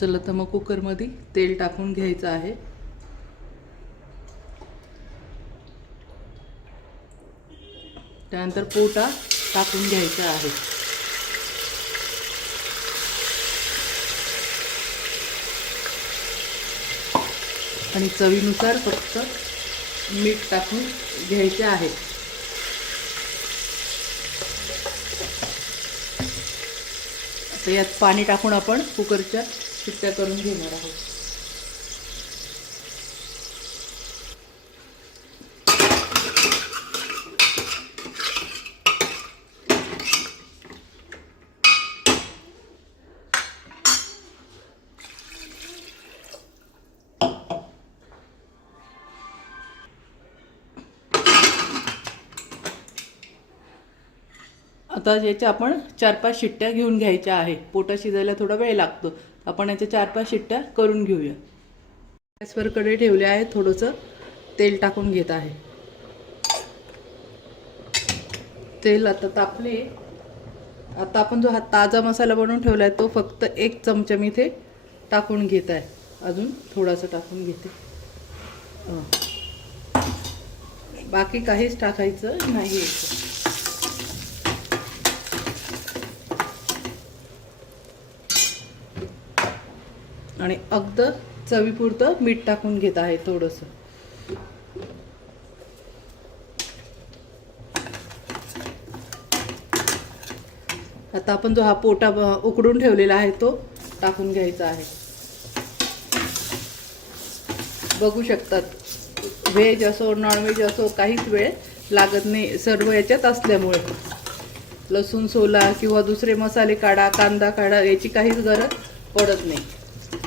चला तर मग कुकरमध्ये तेल टाकून घ्यायचं आहे। त्यानंतर पोटा टाकून घ्यायचा आहे। आणि चवीनुसार फक्त मीठ टाकून घ्यायचे आहे। आता यात पाणी टाकून आपण कुकरच्या शिट्ट्या करून घेणार आहोत। आता याच्या आपण 4-5 शिट्ट्या घेऊन घ्यायच्या आहे। पोटा शिजायला थोडा वेळ लागतो, आपण याच्या 4-5 शिट्ट्या करून घेऊया। गॅसवर कढई ठेवली आहे, थोडंसं तेल टाकून घेत आहे। तेल आता तापले। आता आपण जो हा ताजा मसाला बनवून ठेवला आहे तो फक्त 1 चमचा मी इथे टाकून घेत आहे। अजून थोडासा टाकून घेते, बाकी काहीच टाकायचं नाही। आणि अगदी चवीपुरतं मीठ टाकून घेत आहे थोडंसं। आता आपण जो हा पोटा उकडून ठेवलेला आहे तो टाकून घ्यायचा आहे। बघू शकतात, व्हेज असो नॉन व्हेज असो काहीच वेळ लागत नाही, सर्व याच्यात असल्यामुळे। लसूण सोला किंवा दुसरे मसाले काढा, कांदा काढा, याची काहीच गरज पडत नाही।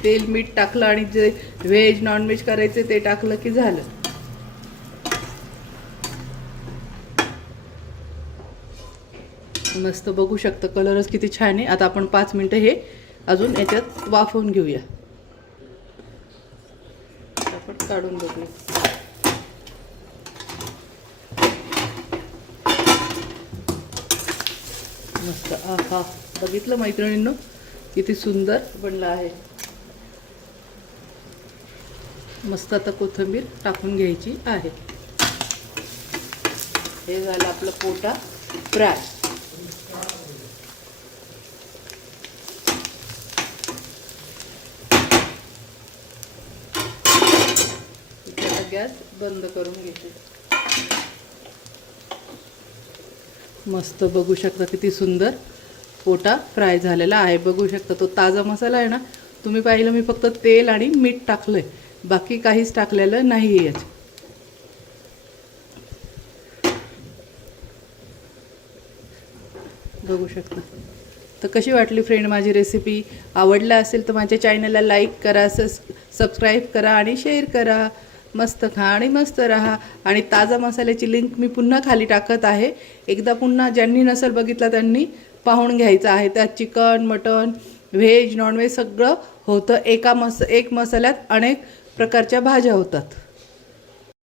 तेल मीठ टाकलं आणि जे व्हेज नॉन व्हेज करायचे ते टाकलं की झालं। मस्त बघू शकता, कलरच किती छान आहे। आता आपण 5 मिनिटं हे अजून याच्यात वाफवून घेऊया। आपण काढून बघूया। मस्त, आहा, बघितलं मैत्रिणींनो किती सुंदर बनला आहे। मस्त आता कोथिंबीर टाकून घ्यायची आहे। हे झालं आपलं पोटा फ्राय। गॅस बंद करून घेते। मस्त बघू शकता किती सुंदर पोटा फ्राय झालेला आहे। बघू शकता तो ताजा मसाला आहे ना, तुम्ही पाहिलं मी फक्त तेल आणि मीठ टाकलंय, बाकी काहीच टाकलेलं नाही यात। बघू शकता। तर कशी वाटली फ्रेंड माझी रेसिपी? आवडला असेल तर माझ्या चॅनलला लाईक करा, सबस्क्राईब करा आणि शेअर करा। मस्त खा आणि मस्त राहा। आणि ताजा मसाल्याची लिंक मी पुन्हा खाली टाकत आहे, एकदा पुन्हा ज्यांनी नसेल बघितला त्यांनी पाहून घ्यायचं आहे। त्यात chicken, mutton, veg, non veg सगळं होतं। एक मसाल्यात अनेक प्रकारच्या भाज्या होतात।